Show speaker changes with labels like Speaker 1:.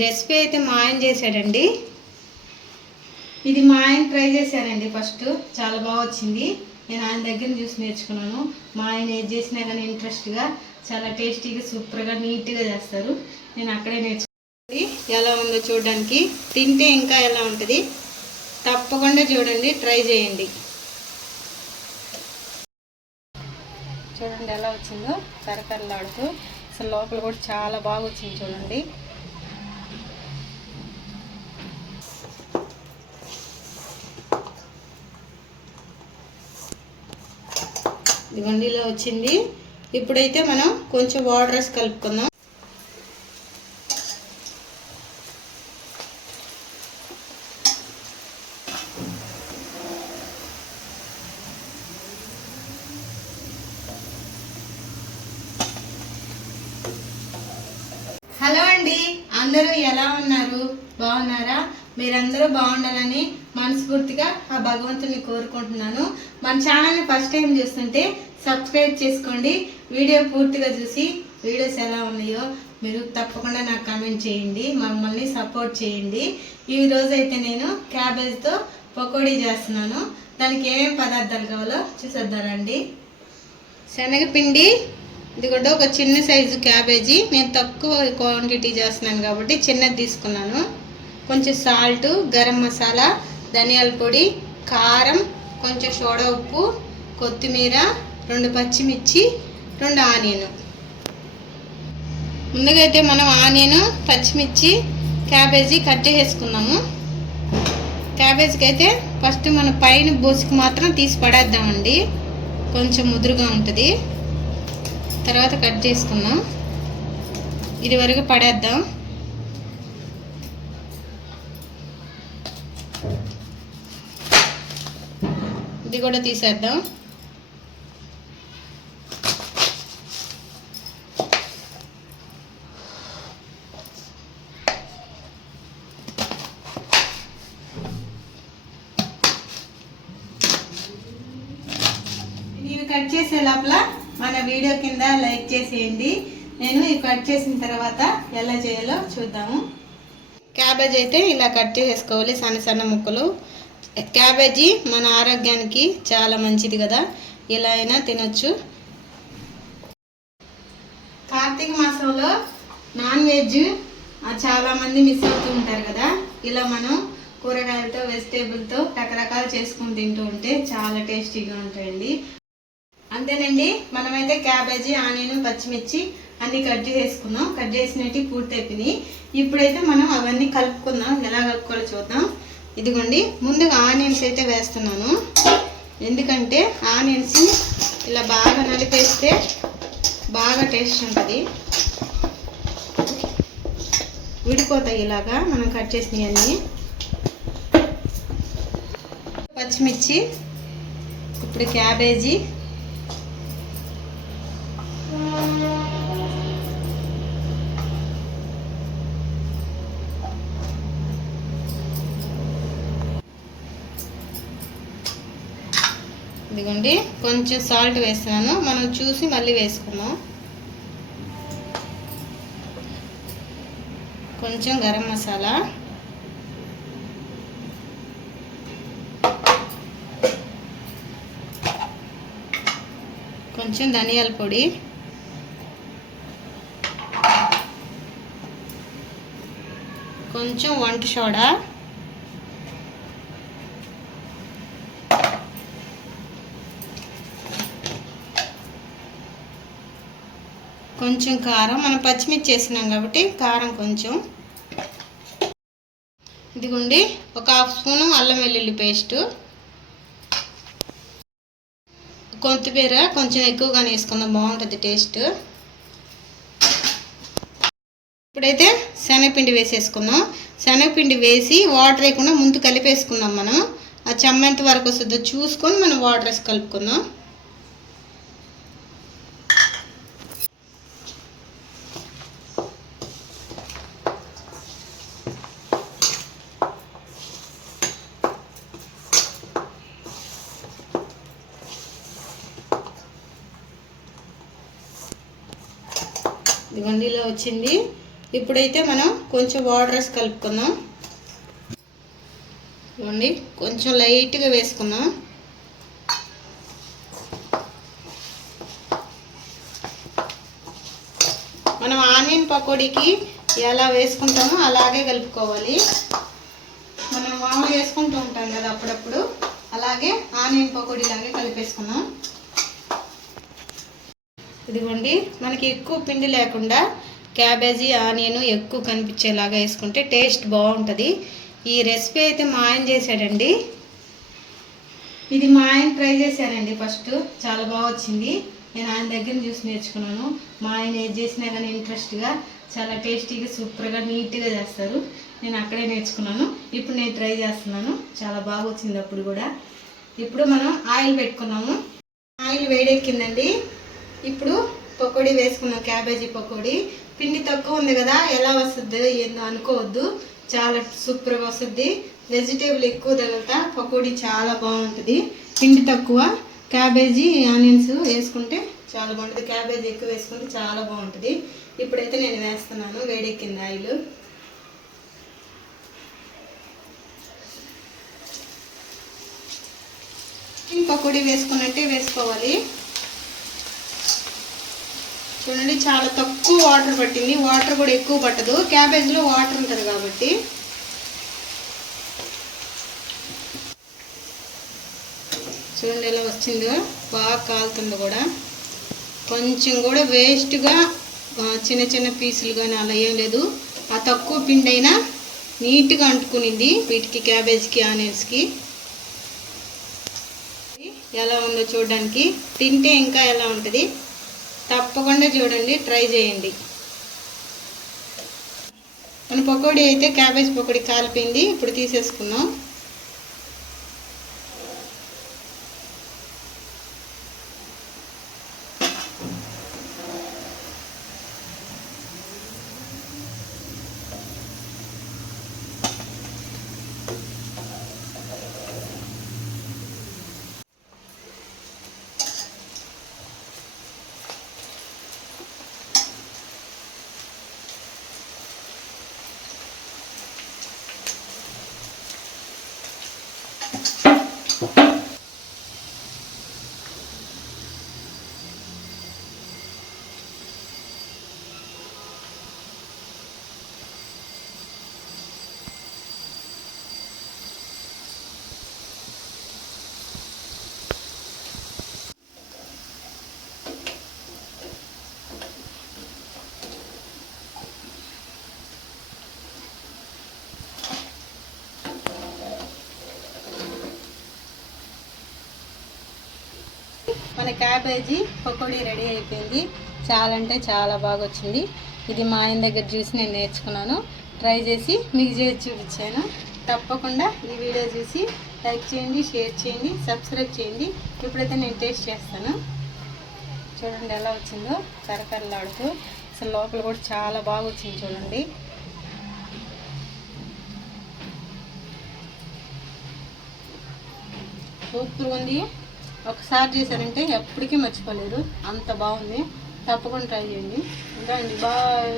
Speaker 1: Recipe అయితే మా ఆయన చేశాడండి. ఇది మా ఆయన ట్రై చేశానండి ఫస్ట్. చాలా బాగా వచ్చింది. నేను ఆయన దగ్గర చూసి నేర్చుకున్నాను. మా ఆయన ఏది చేసినా కానీ ఇంట్రెస్ట్గా చాలా టేస్టీగా సూపర్గా నీట్గా చేస్తారు. నేను అక్కడే నేర్చుకుంది ఎలా ఉందో చూడడానికి. తింటే ఇంకా ఎలా ఉంటుంది? తప్పకుండా చూడండి ట్రై చేయండి. చూడండి ఎలా వచ్చిందో. కరకరలాడుతూ. అసలు లోపల కూడా చాలా బాగా వచ్చింది చూడండి. ఇదిగోండి ఇలా వచ్చింది. ఇప్పుడైతే మనం కొంచెం వాటర్ వేసి కలుపుకుందాం. హలో అండి అందరూ ఎలా ఉన్నారు? బాగున్నారా? మీరందరూ బాగుండాలని మనస్ఫూర్తిగా ఆ భగవంతుని కోరుకుంటున్నాను. మన ఛానల్ని ఫస్ట్ టైం చూస్తుంటే సబ్స్క్రైబ్ చేసుకోండి. వీడియో పూర్తిగా చూసి వీడియోస్ ఎలా ఉన్నాయో మీరు తప్పకుండా నాకు కామెంట్ చేయండి. మమ్మల్ని సపోర్ట్ చేయండి. ఈ రోజైతే నేను క్యాబేజ్తో పకోడీ చేస్తున్నాను. దానికి ఏమేమి పదార్థాలు కావాలో చూసేద్దారండి శనగపిండి ఇది కూడా ఒక చిన్న సైజు క్యాబేజీ నేను తక్కువ క్వాంటిటీ చేస్తున్నాను కాబట్టి చిన్నది తీసుకున్నాను. కొంచెం సాల్ట్ గరం మసాలా ధనియాల పొడి కారం కొంచెం సోడా ఉప్పు కొత్తిమీర రెండు పచ్చిమిర్చి రెండు ఆనియన్. ముందుగా అయితే మనం ఆనియన్ పచ్చిమిర్చి క్యాబేజీ కట్ చేసుకున్నాము క్యాబేజీకి అయితే ఫస్ట్ మన పైన బోసికి మాత్రం తీసి పడేద్దామండి. కొంచెం ముదురుగా ఉంటుంది. తర్వాత కట్ చేసుకుందాం. ఇది వరకు పడేద్దాం. ఇది కూడా తీసేద్దాం. కట్ చేసే లోపల మన వీడియో కింద లైక్ చేసేయండి. నేను ఈ కట్ చేసిన తర్వాత ఎలా చేయాలో చూద్దాము. క్యాబేజ్ అయితే ఇలా కట్ చేసుకోవాలి సన్న సన్న ముక్కలు. క్యాబేజీ మన ఆరోగ్యానికి చాలా మంచిది కదా. ఇలా అయినా తినొచ్చు. కార్తీక మాసంలో నాన్ వెజ్ చాలామంది చాలా మంది మిస్ అవుతూ ఉంటారు కదా. ఇలా మనం కూరగాయలతో వెజిటేబుల్తో రకరకాలు చేసుకుని తింటూ ఉంటే చాలా టేస్టీగా ఉంటాయండి. అంతేనండి మనమైతే క్యాబేజీ ఆనియన్ పచ్చిమిర్చి అన్ని కట్ చేసుకున్నాం కట్ చేసినట్టు పూర్తి అయిపోయినాయి. ఇప్పుడైతే మనం అవన్నీ కలుపుకుందాం. ఎలా కలుపుకోవాలో చూద్దాం. ఇదిగోండి ముందుగా ఆనియన్స్ అయితే వేస్తున్నాను. ఎందుకంటే ఆనియన్స్ ఇలా బాగా నలిపేస్తే బాగా టేస్ట్ ఉంటుంది. విడిపోతాయి ఇలాగా మనం కట్ చేసినవన్నీ పచ్చిమిర్చి ఇప్పుడు క్యాబేజీ ఇదిగోండి కొంచెం సాల్ట్ వేస్తున్నాను. మనం చూసి మళ్ళీ వేసుకుందాం. కొంచెం గరం మసాలా. కొంచెం ధనియాల పొడి. కొంచెం వంట సోడా. కొంచెం కారం మనం పచ్చిమిర్చి వేసినాం కాబట్టి కారం కొంచెం. ఇదిగోండి ఒక హాఫ్ స్పూను అల్లం వెల్లుల్లి పేస్టు. కొత్తిమీర కొంచెం ఎక్కువగానే వేసుకుందాం బాగుంటుంది టేస్ట్. ఇప్పుడైతే శనగపిండి వేసేసుకుందాం. శనగపిండి వేసి వాటర్ వేయకుండా ముందు కలిపేసుకుందాం మనం. ఆ చమ్మంత వరకు వస్తుందో చూసుకొని మనం వాటర్ వేసి కలుపుకుందాం. సుగంధిలో వచ్చింది. ఇప్పుడైతే మనం కొంచెం వాటర్ వేసి కలుపుకుందాం. చూడండి కొంచెం లైట్గా వేసుకుందాం. మనం ఆనియన్ పకోడీకి ఎలా వేసుకుంటామో అలాగే కలుపుకోవాలి. మనం మామూలు వేసుకుంటూ ఉంటాం కదా అప్పుడప్పుడు. అలాగే ఆనియన్ పకోడీ లాగే కలిపేసుకున్నాం ఇదిగోండి మనకి ఎక్కువ పిండి లేకుండా క్యాబేజీ ఆనియన్ ఎక్కువ కనిపించేలాగా వేసుకుంటే టేస్ట్ బాగుంటుంది. ఈ రెసిపీ అయితే మా ఆయన చేశాడండి. ఇది మా ఆయన ట్రై చేశానండి ఫస్ట్ చాలా బాగా వచ్చింది. నేను ఆయన దగ్గర చూసి నేర్చుకున్నాను. మా ఆయన ఏది చేసినా కానీ ఇంట్రెస్ట్గా చాలా టేస్టీగా సూపర్గా నీట్గా చేస్తారు. నేను అక్కడే నేర్చుకున్నాను. ఇప్పుడు నేను ట్రై చేస్తున్నాను. చాలా బాగా వచ్చింది అప్పుడు కూడా. ఇప్పుడు మనం ఆయిల్ పెట్టుకున్నాము. ఆయిల్ వేడెక్కిందండి. ఇప్పుడు పకోడీ వేసుకున్నాం క్యాబేజీ పకోడీ. పిండి తక్కువ ఉంది కదా ఎలా వస్తుంది ఏందో అనుకోవద్దు. చాలా సూపర్గా వస్తుంది. వెజిటేబుల్ ఎక్కువ తగులుతా పకోడీ చాలా బాగుంటుంది. పిండి తక్కువ క్యాబేజీ ఆనియన్స్ వేసుకుంటే చాలా బాగుంటుంది. క్యాబేజీ ఎక్కువ వేసుకుంటే చాలా బాగుంటుంది. ఇప్పుడైతే నేను వేస్తున్నాను వేడెక్కింది ఆయిల్. పకోడీ వేసుకున్నట్టే వేసుకోవాలి. చూడండి చాలా తక్కువ వాటర్ పట్టింది. వాటర్ కూడా ఎక్కువ పట్టదు. క్యాబేజ్లో వాటర్ ఉంటుంది కాబట్టి. చూడండి ఎలా వచ్చిందో. బాగా కాలుతుంది కూడా. కొంచెం కూడా వేస్ట్గా చిన్న చిన్న పీసులు కానీ అలా ఏం లేదు. ఆ తక్కువ పిండి అయినా నీట్గా అంటుకునింది వీటికి క్యాబేజ్కి ఆనియన్స్కి. ఎలా ఉందో చూడడానికి. తింటే ఇంకా ఎలా ఉంటుంది? తప్పకుండా చూడండి ట్రై చేయండి. మన పకోడీ అయితే క్యాబేజ్ పకోడీ కాలిపోయింది ఇప్పుడు తీసేసుకున్నాం మన క్యాబేజీ పకోడీ రెడీ అయిపోయింది. చాలా అంటే చాలా బాగా వచ్చింది ఇది మా ఆయన దగ్గర చూసి నేను నేర్చుకున్నాను. ట్రై చేసి మీకు చేసి చూపించాను. తప్పకుండా ఈ వీడియో చూసి లైక్ చేయండి షేర్ చేయండి సబ్స్క్రైబ్ చేయండి. ఇప్పుడైతే నేను టేస్ట్ చేస్తాను. చూడండి ఎలా వచ్చిందో కరకరలాడుతూ. అసలు లోపల కూడా చాలా బాగా వచ్చింది చూడండి. సూపర్ ఉంది. ఒకసారి చేశారంటే ఎప్పటికీ మర్చిపోలేరు అంత బాగుంది. తప్పకుండా ట్రై చేయండి. ఉంటాయండి బాయ్